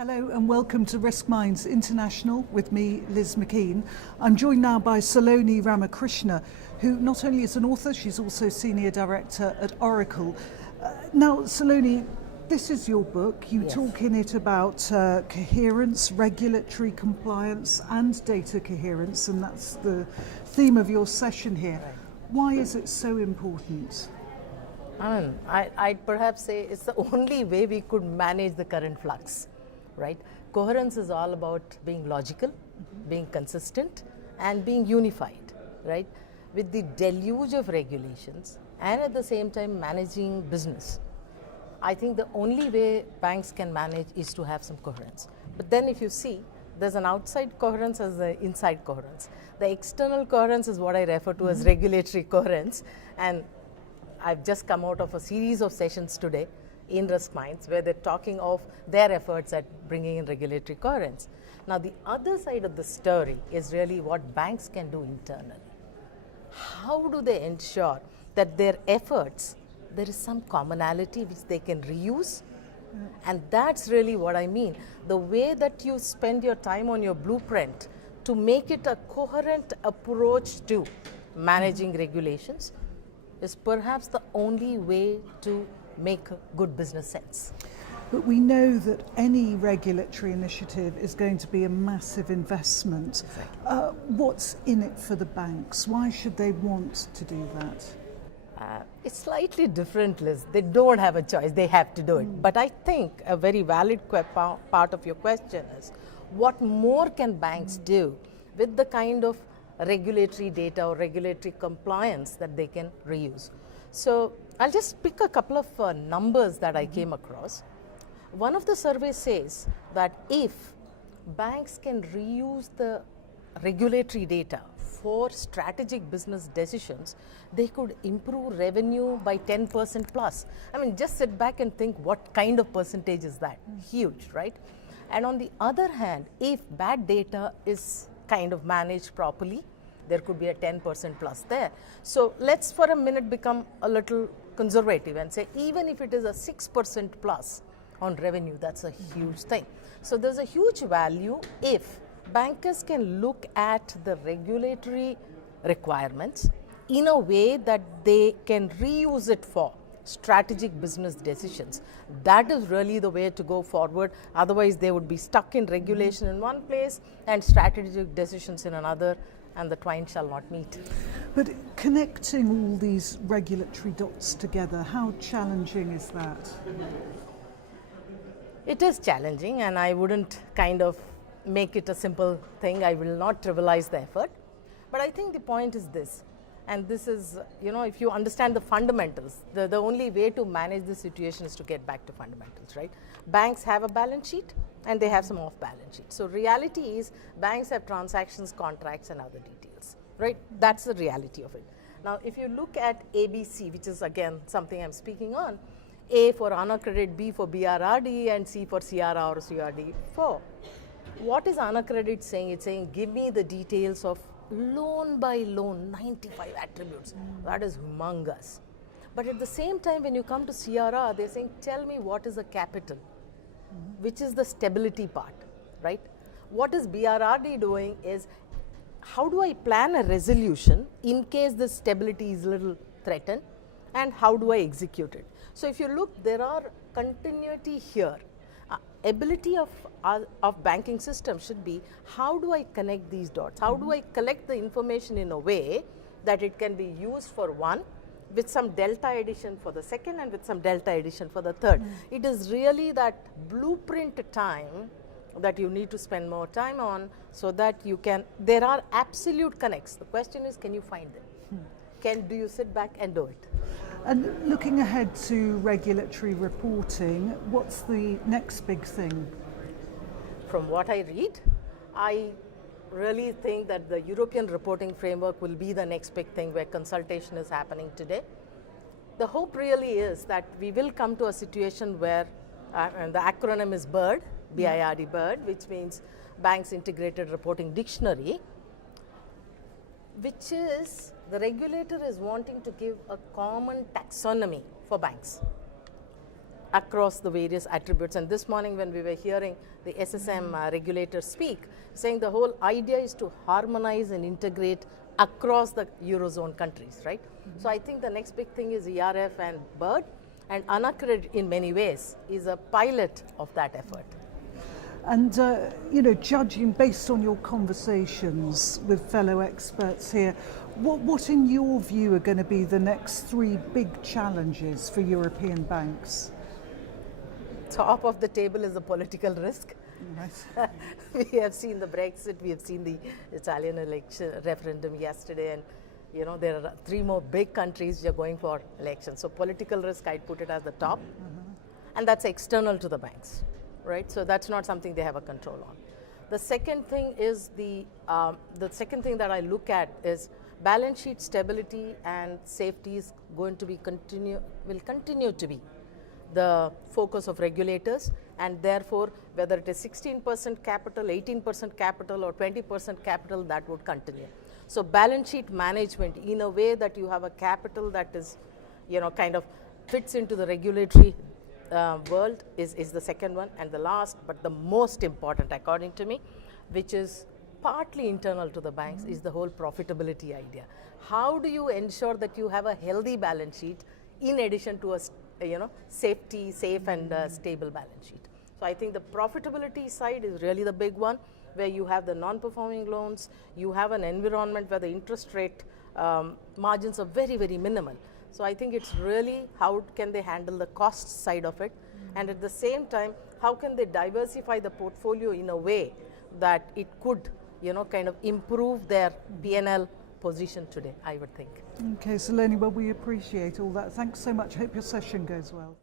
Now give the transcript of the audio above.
Hello and welcome to Risk Minds International with me, Liz McKean. I'm joined now by Saloni Ramakrishna, who not only is an author, she's also Senior Director at Oracle. Now, Saloni, this is your book. You talk in it about coherence, regulatory compliance and data coherence, and that's the theme of your session here. Right. Why is it so important? I'd perhaps say it's the only way we could manage the current flux. Right? Coherence is all about being logical, being consistent, and being unified, right? With the deluge of regulations and at the same time managing business. I think the only way banks can manage is to have some coherence. But then if you see, there's an outside coherence as an inside coherence. The external coherence is what I refer to as regulatory coherence. And I've just come out of a series of sessions today in Risk Minds, where they're talking of their efforts at bringing in regulatory coherence. Now, the other side of the story is really what banks can do internally. How do they ensure that their efforts, there is some commonality which they can reuse? And that's really what I mean. The way that you spend your time on your blueprint to make it a coherent approach to managing regulations is perhaps the only way to make good business sense. But we know that any regulatory initiative is going to be a massive investment. What's in it for the banks? Why should they want to do that? It's slightly different, Liz. They don't have a choice, they have to do it. But I think a very valid part of your question is, what more can banks do with the kind of regulatory data or regulatory compliance that they can reuse? So I'll just pick a couple of numbers that I came across. One of the surveys says that if banks can reuse the regulatory data for strategic business decisions, they could improve revenue by 10% plus. I mean, just sit back and think, what kind of percentage is that? Huge, right? And on the other hand, if bad data is kind of managed properly, there could be a 10% plus there. So let's for a minute become a little conservative and say even if it is a 6% plus on revenue, that's a huge thing. So there's a huge value if bankers can look at the regulatory requirements in a way that they can reuse it for strategic business decisions. That is really the way to go forward. Otherwise, they would be stuck in regulation in one place and strategic decisions in another, and the twain shall not meet. But connecting all these regulatory dots together, how challenging is that? It is challenging, and I wouldn't kind of make it a simple thing. I will not trivialize the effort. But I think the point is this, and this is, if you understand the fundamentals, the only way to manage the situation is to get back to fundamentals, right? Banks have a balance sheet and they have some off-balance sheet. So reality is banks have transactions, contracts and other details, right? That's the reality of it. Now, if you look at ABC, which is again something I'm speaking on, A for unaccredited, B for BRRD and C for CRR or CRD4. What is unaccredited saying? It's saying give me the details of loan by loan, 95 attributes. That is humongous. But at the same time, when you come to CRR, they're saying, tell me what is the capital, which is the stability part, right? What is BRRD doing is, how do I plan a resolution in case the stability is a little threatened, and how do I execute it? So if you look, there are continuity here. Ability of banking system should be, how do I connect these dots? How do I collect the information in a way that it can be used for one, with some delta addition for the second and with some delta addition for the third. It is really that blueprint time that you need to spend more time on so that you can, there are absolute connects. The question is, can you find them? Do you sit back and do it? And looking ahead to regulatory reporting, what's the next big thing? From what I read, I really think that the European reporting framework will be the next big thing where consultation is happening today. The hope really is that we will come to a situation where, and the acronym is BIRD, B-I-R-D, BIRD, which means Banks Integrated Reporting Dictionary, which is the regulator is wanting to give a common taxonomy for banks. across the various attributes. And this morning when we were hearing the SSM regulators speak, saying the whole idea is to harmonize and integrate across the Eurozone countries, right? So I think the next big thing is ERF and BIRD, and Unaccredited in many ways is a pilot of that effort. And, you know, judging based on your conversations with fellow experts here, what in your view are going to be the next 3 big challenges for European banks? Top of the table is the political risk. Nice. We have seen the Brexit, we have seen the Italian election referendum yesterday, and you know there are 3 more big countries which are going for elections. So political risk, I'd put it as the top, and that's external to the banks, right? So that's not something they have a control on. The second thing is the second thing that I look at is balance sheet stability and safety is going to be will continue to be the focus of regulators, and therefore whether it is 16% capital, 18% capital or 20% capital, that would continue. So balance sheet management in a way that you have a capital that is, you know, kind of fits into the regulatory world is the second one. And the last but the most important according to me, which is partly internal to the banks, is the whole profitability idea. How do you ensure that you have a healthy balance sheet in addition to a safe and stable balance sheet? So I think the profitability side is really the big one, where you have the non-performing loans, you have an environment where the interest rate margins are very, very minimal. So I think it's really how can they handle the cost side of it, and at the same time, how can they diversify the portfolio in a way that it could, you know, kind of improve their P&L position today, I would think. Okay, Saloni, well, we appreciate all that. Thanks so much. Hope your session goes well.